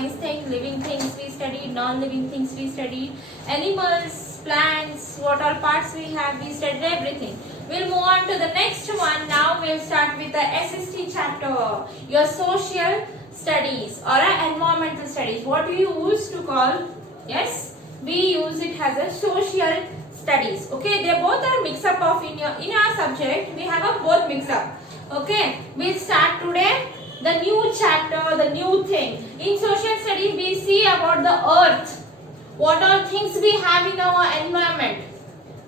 science things, living things we studied, non-living things we studied, animals, plants, what all parts we have, we studied everything. We'll move on to the next one. Now we'll start with the SST chapter, your social studies or environmental studies. What we used to call, yes, we use it as a social studies. Okay, they both are mix up of in our subject. We have a both mix up. Okay, we'll start today the new chapter, the new thing. In social studies, we see about the earth. What are things we have in our environment?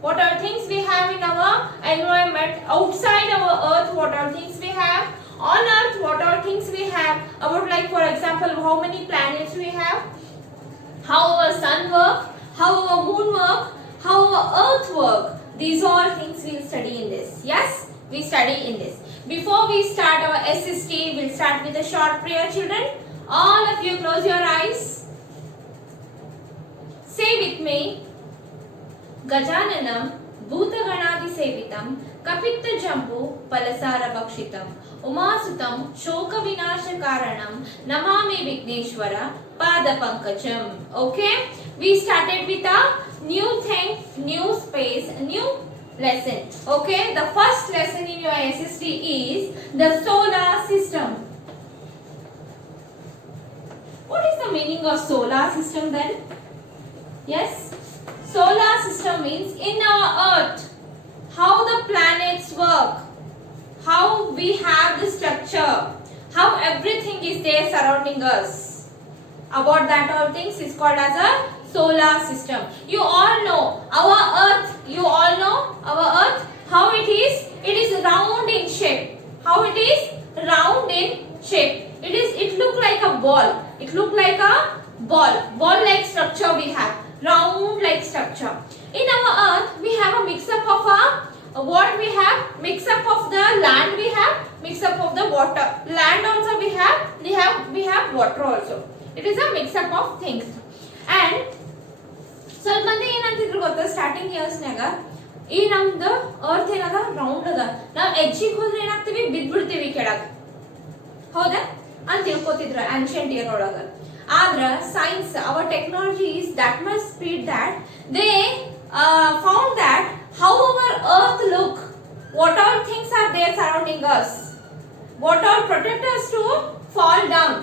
What are things we have in our environment? Outside our earth, what are things we have? On earth, what are things we have? About, like, for example, how many planets we have? How our sun work? How our moon work? How our earth work? These are all things we'll study in this. Yes, we study in this. Before we start our SST, we'll start with a short prayer, children. All of you close your eyes. Say with me. Gajananam Bhutaganadi Sevitam Kapitta Jambu Palasara Bakshitam Umasutam Shoka Vinasha Karanam Namami Vigneshwara Pada Pankajam. Okay, we started with a new thing, new space, new lesson. Okay, the first lesson in your SST is the solar system. What is the meaning of solar system then? Yes, solar system means in our earth, how the planets work, how we have the structure, how everything is there surrounding us. About that all things is called as a solar system. You all know our earth, you all know our earth, how it is round in shape. How it is round in shape. It look like a ball. It look like a ball like structure we have. Round like structure. In our earth, we have a mix up of what we have? Mix up of the land we have, mix up of the water. Land also we have water also. It is a mix up of things. And ಸ್ವಲ್ಪ ಮಂದಿ ಏನಂತಿದ್ರು ಗೊತ್ತಾ starting years ನಾಗ ಈ ನಮ್ದು earth ಏನದ round ಅದ ನಾವು ಎಜ್ಜಿಗೆ ಹೋದ್ರೆ ಏನಾಗ್ತೀವಿ ಬಿದ್ಬಿಡ್ತೀವಿ ಕೆಳಗೆ ಹೌದಾ ಅಂತ ತಿಳ್ಕೊತಿದ್ರು ಆನ್ಷಿಯಂಟ್ ಇಯರ್ ಒಳಗ ಆದ್ರ science our technology is that much speed that they found that how our earth look what all things are there surrounding us what all protect us to fall down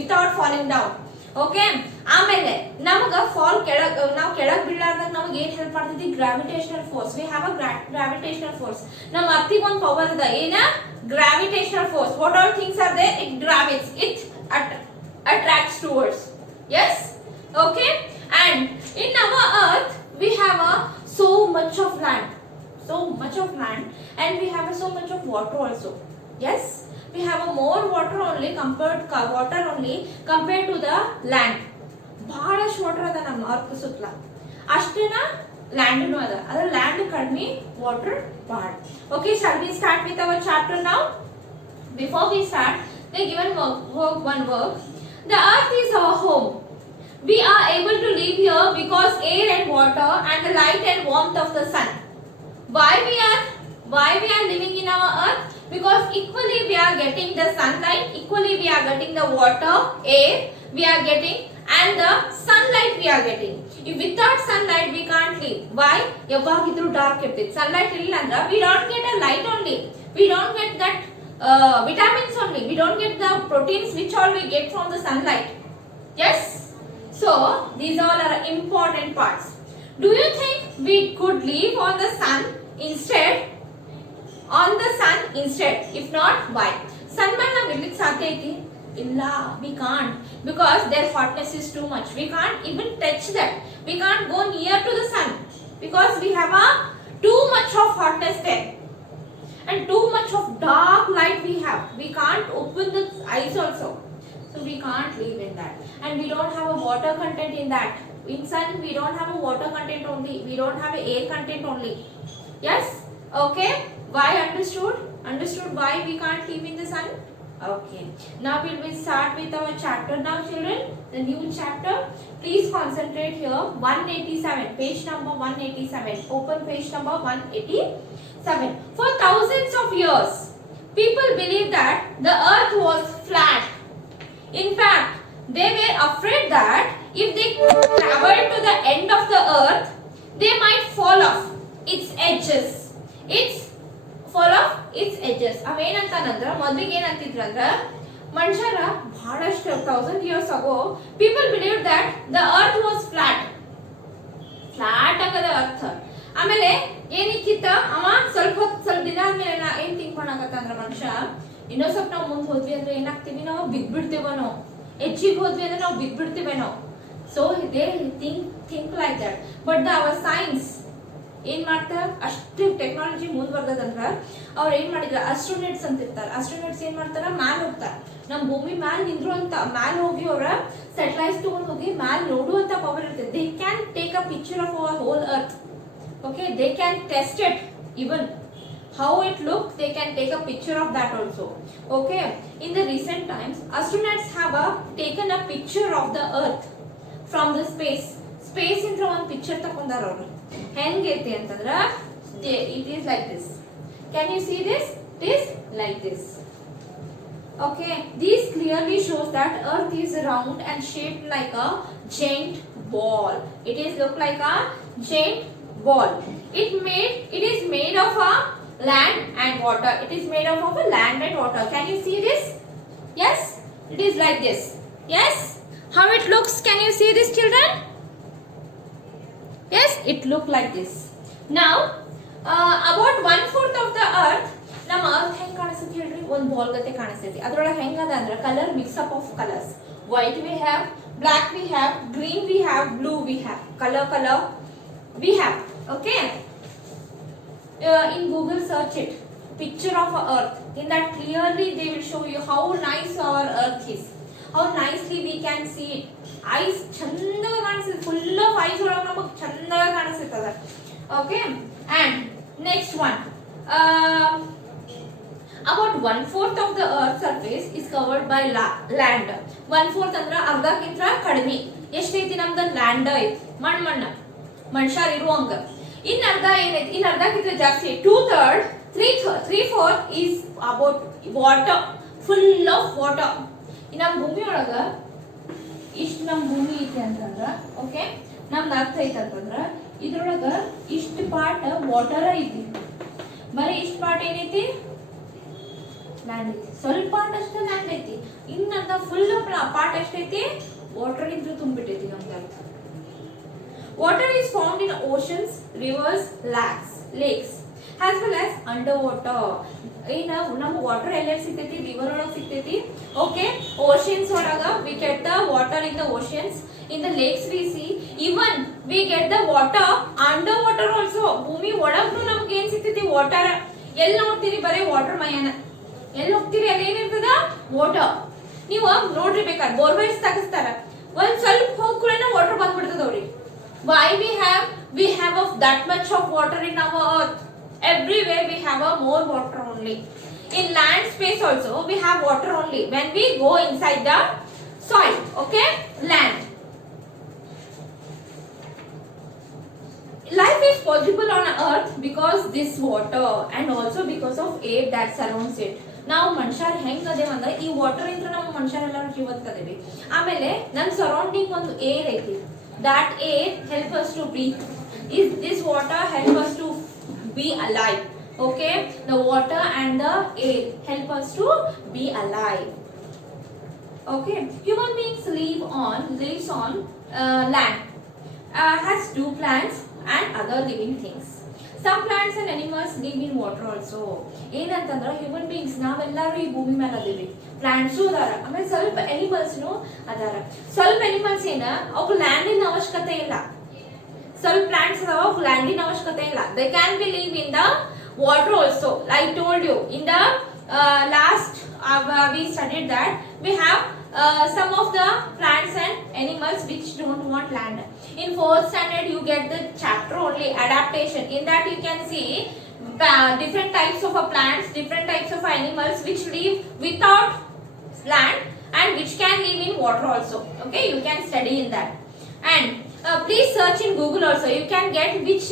without falling down okay ಆಮೇಲೆ ನಮಗ fall ನಾವು ಕೆಳಗ್ ಬೀಳಾರ್ದಾಗ ನಮಗೆ ಏನ್ help ಮಾಡ್ತೈತಿ gravitational force we have a gravitational force ನಮ್ಮ ಅರ್ತಿಗೆ ಒಂದು ಪವರ್ ಅದ ಏನ gravitational force what all things are there it gravitates it attracts towards. Yes, okay, and in our earth we have so much of land and we have so much of water also. Yes, we have more water only compared to the land. ಬಹಳಷ್ಟು water ಅದ ನಮ್ಮ ಅರ್ಥ ಸುತ್ತಲ ಅಷ್ಟೇನಾ land ಅದ ಅದ್ರ land ಕಡಿಮೆ water ಬಹಳ. Okay, shall we start with our chapter now? Before we start, they given one work. The earth is our home. We are able to live here because air and water and the light and warmth of the sun. Why we are living in our earth? Because equally we are getting the sunlight, equally we are getting the water, air we are getting, and the sunlight we are getting. If without sunlight we can't live. Why? ಯಾವಾಗಿದ್ರೂ dark ಇರ್ತೈತಿ. Sunlight ಇಲ್ಲ ಅಂದ್ರೆ we don't get a light only. We don't get that vitamins only. We don't get the proteins which all we get from the sunlight. Yes? So, these all are important parts. Do you think we could live on the sun instead? If not, why? Sun ಮೇಲೆ ನಾವು ಇರ್ಲಿಕ್ಕೆ ಸಾಧ್ಯ ಐತಿ? ಇಲ್ಲ, we can't, because their hotness is too much. We can't even touch that. We can't go near to the sun because we have too much of hotness there. And too much of dark light we have. We can't open the eyes also. So we can't live in that. And we don't have a water content in that. In sun we don't have a water content only. We don't have a air content only. Yes? Okay? Why understood? Understood why we can't live in the sun? Okay. Now we will start with our chapter now, children. The new chapter. Please concentrate here. 187. Page number 187. Open page number 187. For thousands of years, people believed that the earth was flat. In fact, they were afraid that if they traveled to the end of the earth, they might fall off its edges. It's fall off its edges. ಅವೇನಂತಾನಂದ್ರ ಮೊದಲಿಗೆ ಏನಂತಿದ್ರಂದ್ರ ಮನುಷ್ಯರ ಬಹಳಷ್ಟು 1000 years ago people believed that the earth was flat ಆಗದ ಅರ್ಥ. ಆಮೇಲೆ ಏನಿಕ್ಕಿತ್ತ ಅವ ಸ್ವಲ್ಪ ದಿನ ಆದ್ಮೇಲೆ ಏನ್ ಥಿಂಕ್ ಮಾಡಕತ್ತಂದ್ರ ಮನುಷ್ಯ ಇನ್ನೂ ಸ್ವಲ್ಪ ನಾವು ಮುಂದೆ ಹೋದ್ವಿ ಅಂದ್ರೆ ಏನಾಗ್ತೀವಿ, ನಾವು ಬಿದ್ಬಿಡ್ತೀವನೋ, ಹೆಚ್ಚಿಗೆ ಹೋದ್ವಿ ಅಂದ್ರೆ ನಾವು ಬಿದ್ಬಿಡ್ತೀವೇನೋ. So they think like that. But our science ಏನ್ ಮಾಡ್ತಾರ, ಅಷ್ಟು ಟೆಕ್ನಾಲಜಿ ಮುಂದುವರೆದಂದ್ರ ಅವ್ರು ಏನ್ ಮಾಡಿದ್ರ, ಅಸ್ಟ್ರೋನೆಟ್ಸ್ ಅಂತ ಇರ್ತಾರ. ಅಸ್ಟ್ರೋನೆಟ್ಸ್ ಏನ್ ಮಾಡ್ತಾರ, ಮ್ಯಾಲ್ ಹೋಗ್ತಾರ, ನಮ್ ಭೂಮಿ ಮ್ಯಾಲ್ ನಿಂದ್ರು ಅಂತ ಮ್ಯಾಲ್ ಹೋಗಿ ಅವರ ಸ್ಯಾಟಲೈಟ್ಸ್ ತಗೊಂಡ್ ಹೋಗಿ ಮ್ಯಾಲ್ ನೋಡುವಂತ ಪವರ್ ಇರ್ತದೆ. They can take a picture of our hole earth. Okay, they can test it, even how it look, they can take a picture of that also. Okay, in the recent times astronauts have taken a picture of the earth from the space intra one picture takondar avaru. Hengete antandra it is like this. Can you see this? It is like this. Okay, this clearly shows that earth is round and shaped like a giant ball. It is look like a giant ball. It is made of a land and water. It is made of a land and water. Can you see this? Yes, it is like this. Yes, how it looks, can you see this, children? Yes, it look like this. Now about 1/4 of the earth, ನಮ್ಮ earth ಹೆಂಗ್ ಕಾಣಿಸುತ್ತೆ ಹೇಳ್ರಿ, ಒಂದು ball ಗತೆ ಕಾಣಿಸುತ್ತೆ. ಅದರೊಳಗೆ ಹೆಂಗದ ಅಂದ್ರೆ colour mix up of colours. White we have, black we have, green we have, blue we have, color we have. Okay, in Google search it, picture of earth. In that clearly they will show you how nice our earth is, how nicely we can see it. Eyes chandaga ಕಾಣಿಸುತ್ತೆ, full of eyes ಒಳಗೆ ನಮಗೆ chandaga ಕಾಣಿಸುತ್ತದೆ. Okay, and next one, about 1/4 of the earth surface is covered by land. 1/4 ಅಂದ್ರೆ ಅರ್ಧಕ್ಕಿಂತ ಕಡಿಮೆ ಎಷ್ಟೈತಿ, ನಮ್ದು land ಐತಿ, ಮಣ್ಣು ಮನುಷ್ಯರು ಇರುವಂಗ. ಇನ್ ಅರ್ಧ ಏನೈತಿ, ಇನ್ ಅರ್ಧಕ್ಕಿಂತ ಜಾಸ್ತಿ 2/3, 3/4 is about water, full of water. ನಮ್ಮ ಭೂಮಿ ಒಳಗ ಇಷ್ಟು ನಮ್ಮ ಭೂಮಿ ಐತಿ ಅಂತಂದ್ರ, ಓಕೆ, ನಮ್ದು ಅರ್ಥ ಐತಿ ಅಂತಂದ್ರ ಇದ್ರೊಳಗ ಇಷ್ಟು ಪಾರ್ಟ್ ವಾಟರ್ ಐತಿ, ಬರೀ ಇಷ್ಟು ಪಾರ್ಟ್ ಏನೈತಿ, ಲ್ಯಾಂಡ್ ಐತಿ. ಸ್ವಲ್ಪ ಪಾರ್ಟ್ ಅಷ್ಟೇ ಲ್ಯಾಂಡ್ ಐತಿ, ಇನ್ನರ್ಧ ಫುಲ್ ಪಾರ್ಟ್ ಎಷ್ಟೈತಿ, ವಾಟರ್ ಇದ್ರು ತುಂಬಿಟ್ಟೈತಿ ನಮ್ದು ಅರ್ಥ. Water is found in oceans, rivers, lakes as well as underwater. ನಮ್ಮ ವಾಟರ್ ಎಲ್ಲ ಸಿಗ್ತೈತಿ, ರಿವರ್ ಒಳಗೆ ಸಿಗ್ತೈತಿ. ಓಕೆ, ಓಷನ್ಸ್ ಒಳಗ we get the water in the oceans, in the lakes we see, even we get the water underwater also. ಭೂಮಿ ಒಳಗೂ ನಮ್ಗೆ ಏನ್ ಸಿಗ್ತೈತಿ, ವಾಟರ್. ಎಲ್ಲಿ ನೋಡ್ತೀರಿ, ಬರೀ ವಾಟರ್ ಮಯಾನ. ಎಲ್ಲಿ ಹೋಗ್ತೀರಿ, ಅಲ್ಲಿ ಏನಿರ್ತದ, ವಾಟರ್. ನೀವು ನೋಡ್ರಿ, ಬೇಕಾದ್ರೆ ಬೋರ್ವೆಲ್ಸ್ ತೆಗಿಸ್ತಾರ, ಒಂದ್ ಸ್ವಲ್ಪ ಹೋಗ್ಕೊಳ್ಳೇನ ವಾಟರ್ ಬಂದ್ಬಿಡ್ತದ ಅವ್ರಿಗೆ. Why we have of that much of water in our earth? Everywhere we have a more water only. In land space also we have water only when we go inside the soil. Okay, land. Life is possible on earth because this water and also because of air that surrounds it. ನಾವು ಮನುಷ್ಯರು ಹೆಂಗ್ ಅದೇವ ಅಂದ್ರೆ ಈ water ಇಂದ ನಾವು ಮನುಷ್ಯರೆಲ್ಲರೂ ಜೀವತ್ಕದೇವಿ. ಆಮೇಲೆ ನಮ್ಮ surrounding ಒಂದು ಏರ್ ಐತಿ, that air help us to breathe. Is this water help us to be alive? Okay, the water and the air help us to be alive. Okay, human beings lives on land, has two plants and other living things. Some plants and animals live in water also. ಏನಂತಂದ್ರೆ human beings ನಾವೆಲ್ಲರೂ ಈ ಭೂಮಿ ಮೇಲೆ ಅದೀವಿ, plants ಅದಾರ, ಆಮೇಲೆ ಸ್ವಲ್ಪ ಅನಿಮಲ್ಸ್ನು ಅದಾರ. ಸ್ವಲ್ಪ ಅನಿಮಲ್ಸ್ ಏನ ಅವ್ಕ ಲ್ಯಾಂಡಿನ ಅವಶ್ಯಕತೆ ಇಲ್ಲ, ಸ್ವಲ್ಪ ಪ್ಲಾಂಟ್ಸ್ ಅದಾವ ಅವ್ಕ ಲ್ಯಾಂಡಿನ ಅವಶ್ಯಕತೆ ಇಲ್ಲ. They can be live in the water also. I told you in the last we studied that we have some of the plants and animals which don't want land. In 4th standard you get the chapter only adaptation. In that you can see different types of plants, different types of animals which live without land and which can live in water also. Okay, you can study in that. And please search in Google also. You can get which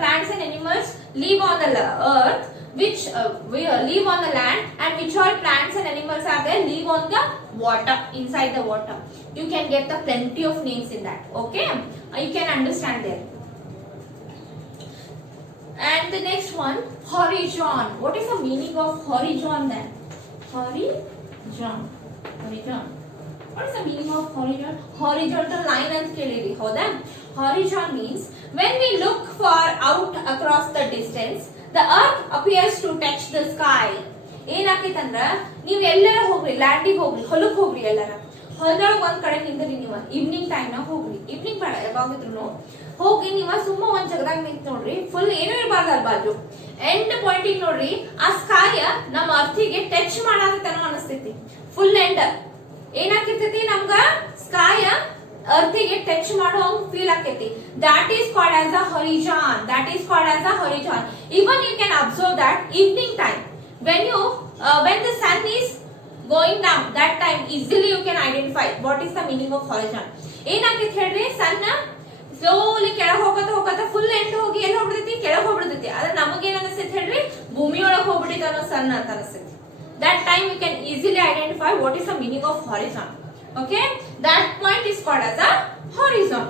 plants and animals live on the earth, which live on the land, and which all plants and animals are there live on the water, inside the water. You can get the plenty of names in that. Okay, you can understand there. And the next one, horizon. What is the meaning of horizon then? Horizon. Horizon. What is the meaning of horizon? Horizontal line and keliri. Hoda? Horizon means when we look far out across the distance, the earth appears to touch the sky. ಏನಾಕೈತಂದ್ರ ನೀವು ಎಲ್ಲರ ಹೋಗ್ರಿ, ಲ್ಯಾಂಡಿಗೆ ಹೋಗ್ರಿ, ಹೊಲಕ್ಕೆ ಹೋಗ್ರಿ, ಎಲ್ಲರ ಹೊಲದೊಳಗೆ ಒಂದ್ ಕಡೆ ನಿಂದ್ರಿ, ನೀವು ಈವ್ನಿಂಗ್ ಟೈಮ್ ನಾಗ ಹೋಗ್ರಿ, ಈವ್ನಿಂಗ್ ಯಾವಾಗಿದ್ರು ಹೋಗಿ ನೀವು ಸುಮ್ಮ ಒಂದ್ ಜಗದಾಗ ನಿಂತ್ ನೋಡ್ರಿ, ಫುಲ್ ಏನೂ ಇರಬಾರ್ದು ಅಲ್ಲಿ ಬಾಜು ಎಂಡ್ ಪಾಯಿಂಟಿಗೆ ನೋಡ್ರಿ, ಆ ಸ್ಕಾಯ ನಮ್ಮ ಅರ್ಥಿಗೆ ಟಚ್ ಮಾಡಾಕತ್ತನೋ ಅನಿಸ್ತೈತಿ. ಫುಲ್ ಎಂಡ್ ಏನಾಕಿರ್ತೈತಿ, ನಮ್ಗ ಸ್ಕಾಯ ಅರ್ಥಿಗೆ ಟಚ್ ಮಾಡೋ ಫೀಲ್ ಆಕೈತಿ. that is called as a horizon. That is called as a horizon. Even you can observe that evening time when the sun is going down, that time easily you can identify what is the meaning of horizon. ಏನಾಕೈತಿ ಹೇಳ್ರಿ, ಸನ್ slowly ಕೆಳಗೆ ಹೋಗತ್ತ full end ಹೋಗಿ ಎಲ್ಲಿ ಹೋಗ್ಬಿಡ್ತೈತಿ, ಕೆಳಗೆ ಹೋಗ್ಬಿಡ್ತೈತಿ. ಆದ್ರೆ ನಮಗೇನ್ ಅನಿಸ್ತೈತಿ ಹೇಳ್ರಿ, ಭೂಮಿಯೊಳಗೆ ಹೋಗ್ಬಿಟ್ಟೈತಿ ಅನ್ನೋ ಸನ್ ಅಂತ ಅನಿಸ್ತೈತಿ. that time you can easily identify what is the meaning of horizon. Okay, that point is called as a horizon.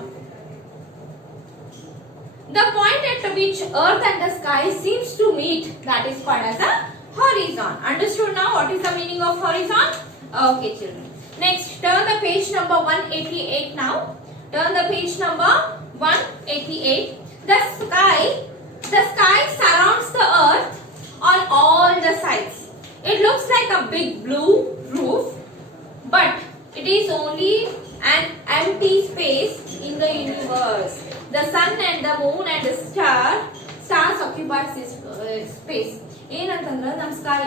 The point at which earth and the sky seems to meet, that is called as a horizon. Understood now what is the meaning of horizon? Okay children, next turn the page number 188 now. Turn the page number 188. The sky surrounds the earth on all the sides. It looks like a big blue roof, but it is only an empty space in the universe. The sun and the moon and the stars occupy this space. ಏನಂತಂದ್ರ ನಮ್ sky,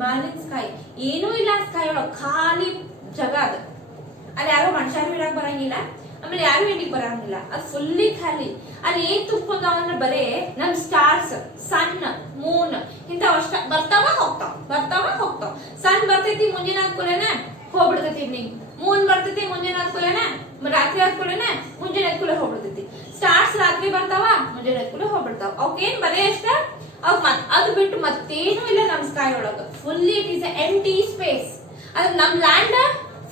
ಮ್ಯಾಲಿನ sky ಏನೂ ಇಲ್ಲ, sky ಒಳಗೆ ಖಾಲಿ ಜಗ ಅದ. ಅಲ್ಲಿ ಯಾರೋ ಮನುಷ್ಯರು ಇಡಕ್ ಬರಂಗಿಲ್ಲ, ಆಮೇಲೆ ಯಾರು ಇಲ್ಲಿಗೆ ಬರಂಗಿಲ್ಲ, ಅದು ಫುಲ್ಲಿ ಖಾಲಿ. ಅಲ್ಲಿ ಏನ್ ತುಂಬಿಕೊಂಡಾವಂದ್ರೆ ಬರೇ ನಮ್ ಸ್ಟಾರ್ಸ್, ಸನ್, ಮೂನ್ ಇಂಥವ್ ಅಷ್ಟ ಬರ್ತಾವ ಹೋಗ್ತಾವ. ಸನ್ ಬರ್ತೈತಿ ಮುಂಜಾನೆ ಆದ್ಕೂಲೇನ ಹೋಗ್ಬಿಡ್ತೈತಿ ಈವ್ನಿಂಗ್, ಮೂನ್ ಬರ್ತೈತಿ ಮುಂಜಾನೆ ಆದ್ಕೂಲೇನ ರಾತ್ರಿ ಆದ್ಕೂಲೇನ ಮುಂಜಾನೆ ಆದ್ಕೂಲೆ ಹೋಗ್ಬಿಡ್ತೈತಿ. ಸ್ಟಾರ್ಸ್ ರಾತ್ರಿ ಬರ್ತಾವ, ಮುಂಜಾನೆ ಆದ್ಕೂಲೆ ಹೋಗ್ಬಿಡ್ತಾವ. ಅವಕ್ಕೇನ್ ಬರೇ ಅಷ್ಟ, ಅದು ಬಿಟ್ಟು ಮತ್ತೇನು ಇಲ್ಲ ನಮ್ ಸ್ಕೈ ಒಳಗ. Fully it is empty space. ಅದು ನಮ್ land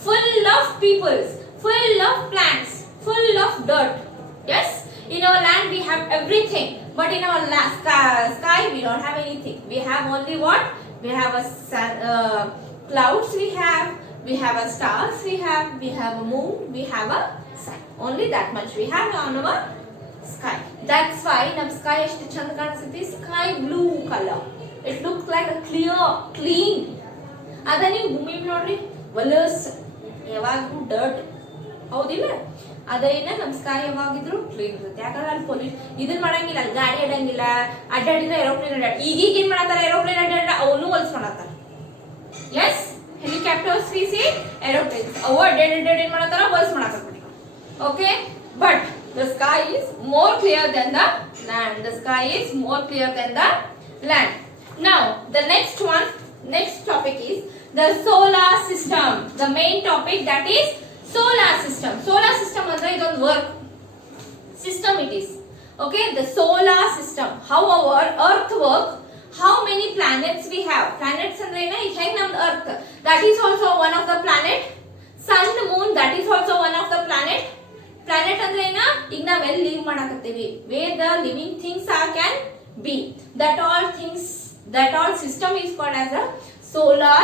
full of peoples, full of plants, full of dirt. Yes, in our land we have everything, but in our sky we don't have anything. We have only what? We have a sun, clouds, we have a stars, we have a moon, we have a sun. Only that much we have on our sky. That's why nam sky ಎಷ್ಟು ಚಂದ ಕಾಣಿಸುತ್ತೆ, sky blue color. It looks like a clear, clean. ಅದ ನೀವು ಭೂಮಿ ನೋಡ್ರಿ, ವಲಸ್ ಯಾವಾಗ್ಲೂ dirt, ಹೌದಿಲ್ಲ? ಅದೇನ ನಮ್ ಸ್ಕೈ ಯಾವಾಗಿದ್ರು ಕ್ಲೀನ್ ಇರುತ್ತೆ. ಯಾಕಂದ್ರೆ ಅಲ್ಲಿ ಇದನ್ ಮಾಡಂಗಿಲ್ಲ, ಅಲ್ಲಿ ಗಾಡಿ ಅಡಂಗಿಲ್ಲ, ಅಡ್ಡಾಡಿದ್ರೆ ಏರೋಪ್ಲೇನ್ ಈಗೀಗ ಏನ್ ಮಾಡತ್ತಾರ, ಏರೋಪ್ಲೇನ್ ಅಡ್ಡಾಡ ಅವನು ಹೊಲ್ಸ್ಕೊಳತ್ತಾರ. Yes, helicopters we see aeroplanes ಅವು ಅಡ್ಡಾಡ್ ಏನ್ ಮಾಡತ್ತಾರ, ಹೊಲ್ಸ್ ಮಾಡಾಕತ್ಬಿಟ್ಟು. Okay, but the sky is more clear than the land. The sky is more clear than the land. Now the next topic is the solar system. The main topic, that is solar system. Solar system andre idon work system it is. Okay, the solar system, how our earth work, how many planets we have. Planets andre na heng nam earth, that is also one of the planet. Sun, moon, that is also one of the planet. Planet ಅಂದ್ರೆ ಏನ, ಈಗ ನಾವ್ ಎಲ್ಲಿ live ಮಾಡಕತ್ತೀವಿ, where the living things can be, that all system is called as a solar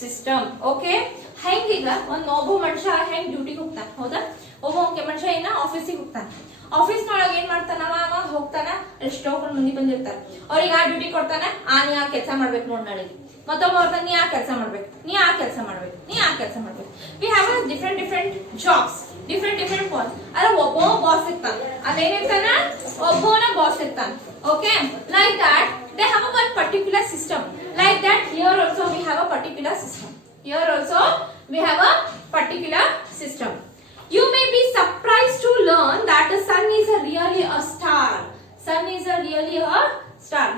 system. Okay, ಹೆಂಗೀಗ ಒಬ್ಬ ಮನುಷ್ಯ ಹೆಂಗ್ ಡ್ಯೂಟಿಗೆ ಹೋಗ್ತಾನೆ, ಹೌದಾ? ಒಬ್ಬ ಮನುಷ್ಯ ಏನ ಆಫೀಸಿಗೆ ಹೋಗ್ತಾನೆ, ಆಫೀಸ್ನೊಳಗೆ ಏನ್ ಮಾಡ್ತಾನ, ಅವ ಹೋಗ್ತಾನ, ಎಷ್ಟೋ ಮಂದಿ ಬಂದಿರ್ತಾರೆ, ಅವ್ರಿಗೆ ಆ ಡ್ಯೂಟಿ ಕೊಡ್ತಾನ, ನೀ ಆ ಕೆಲಸ ಮಾಡ್ಬೇಕು ನೋಡ್ ನಾಳೆಗೆ. ಮತ್ತೊಬ್ಬ ಬರ್ತಾನೆ, ನೀ ಆ ಕೆಲಸ ಮಾಡ್ಬೇಕು, ನೀ ಆ ಕೆಲಸ ಮಾಡ್ಬೇಕು. We have a different jobs, different ones. ಅದ್ರ ಒಬ್ಬ ಬಾಸ್ ಇರ್ತಾನೆ, ಅದೇನಿರ್ತಾನ, ಒಬ್ಬನ ಬಾಸ್ ಇರ್ತಾನೆ. Okay, like that they have a one particular system. Like that here also we have a particular system. You may be surprised to learn that the sun is really a star.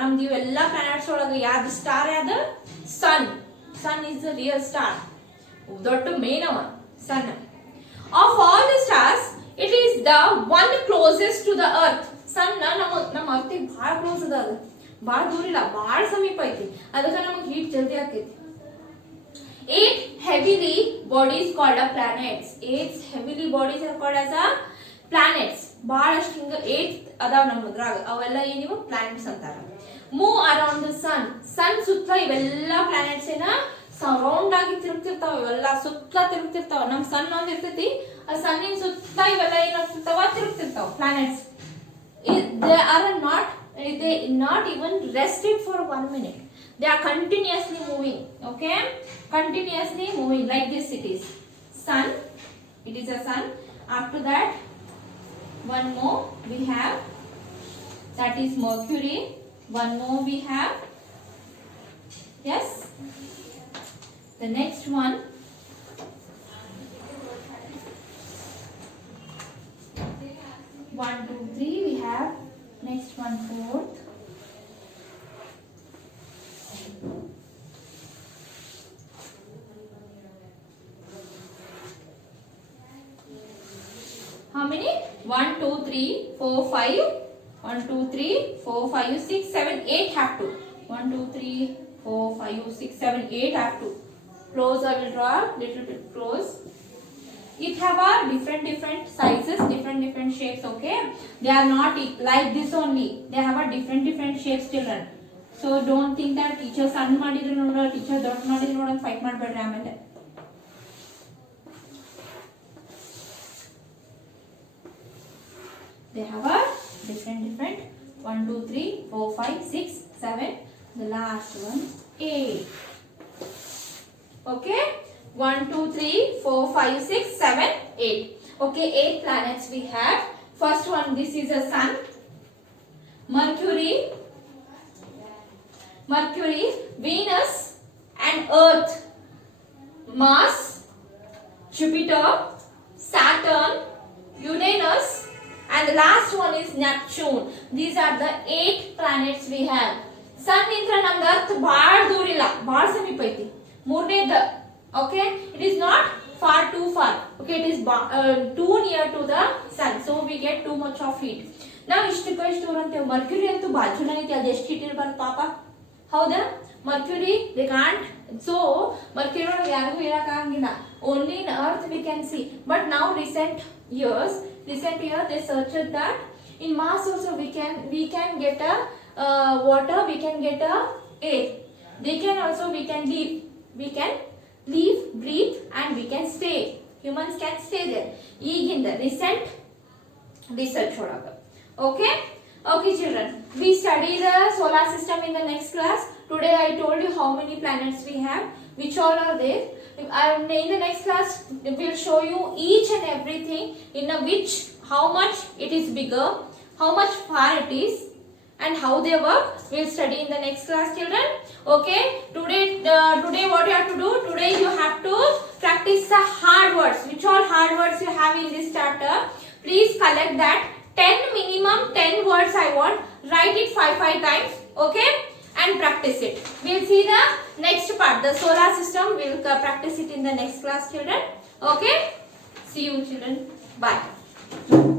ನಮ್ದು ಇವೆಲ್ಲ planets ಒಳಗೆ ಯಾವ್ದು star, ಯಾವ್ದು sun is the real star. ದೊಡ್ಡ main ಅವ sun. Of all the stars, it is the one closest to the earth. sun ನಮ್ಮ ಅರ್ಥಿಗೆ ಬಹಳ close ಅದ, ಅದು ಬಹಳ ದೂರ ಇಲ್ಲ, ಬಹಳ ಸಮೀಪ ಐತಿ. ಅದಕ್ಕೆ ನಮಗೆ ಹೀಟ್ ಜಲ್ದಿ ಆಗ್ತೈತಿ. It heavily bodies called as planets. 8 heavily bodies are called as a planets. ಬಹಳಷ್ಟು ಹಿಂಗ 8 ಅದಾವ ನಮ್ಮದ್ರಾಗ, ಅವೆಲ್ಲ ಏನಿವು ಪ್ಲಾನೆಟ್ಸ್ ಅಂತಾರ. ಮೂವ್ ಅರೌಂಡ್ ದ ಸನ್, ಸನ್ ಸುತ್ತ ಇವೆಲ್ಲ ಪ್ಲಾನೆಟ್ಸ್ ಏನ ರೌಂಡ್ ಆಗಿ ತಿರುಗ್ತಿರ್ತಾವ, ಇವೆಲ್ಲ ಸುತ್ತ ತಿರುಗ್ತಿರ್ತಾವ. ನಮ್ ಸನ್ ಒಂದ್ ಇರ್ತೈತಿ, ಆ ಸನ್ನಿನ ಸುತ್ತ ಇವೆಲ್ಲ ಏನಾಗ್ತಿರ್ತಾವ, ತಿರುಗ್ತಿರ್ತಾವ planets. they not even rested for 1 minute. They are continuously moving. Okay, continuously moving like this. It is sun, it is a sun. After that one more we have, that is Mercury. One more we have, yes, the next one, one, two, three we have, next one, fourth, how many? 1, 2, 3, 4, 5. 1, 2, 3, 4, 5, 6, 7, 8 have to. 1, 2, 3, 4, 5, 6, 7, 8 have to. Close, I will draw little bit close. It have a different sizes, different shapes. Okay, they are not like this only. They have a different shapes, children. So don't think that teacher ಸಣ್ಣ ಮಾಡಿದ್ರು ನೋಡ, teacher ದೊಡ್ಡ ಮಾಡಿದ್ರು ನೋಡ ಅಂತ fight ಮಾಡಬೇಡ್ರಿ ಆಮೇಲೆ. They have a different 1, 2, 3, 4, 5, 6, 7. The last one 8. Okay, 1, 2, 3, 4, 5, 6, 7, 8. Okay, 8 planets we have. First one, this is a sun, Mercury, Venus and Earth, Mars, Jupiter, Saturn, Uranus, and the last one is Neptune. These are the 8 planets we have. Sun intra namda earth baal dur illa, baal sameep aiti. Moorned, okay, it is not far too far. Okay, it is too near to the sun, so we get too much of heat. Now ishtu ante Mercury antu bajuna ಐತಿ, ಅದು ಎಷ್ಟು heat ಇರಬಾರ್ದು ಪಾಪ, ಹೌದಾ? Mercury they can't, so Mercury ಒಳಗೆ ಯಾರಿಗೂ ಇರಕ್ಕೆ ಆಗಂಗಿಲ್ಲ, only in earth we can see. But now recent year they searched that in Mars also we can get a water, we can get a air, we can live, breathe, and we can stay, humans can stay there. In the recent research olaga. Okay children, we study the solar system in the next class. Today I told you how many planets we have, which all are there. In the next class we will show you each and everything, in a which how much it is bigger, how much far it is, and how they work. We will study in the next class, children. Okay, today what you have to do, today you have to practice the hard words. Which all hard words you have in this chapter, please collect that. 10 words I want, write it 5 times. Okay, and practice it. We will see the next part, the solar system. We will practice it in the next class, children. Okay, see you children, bye.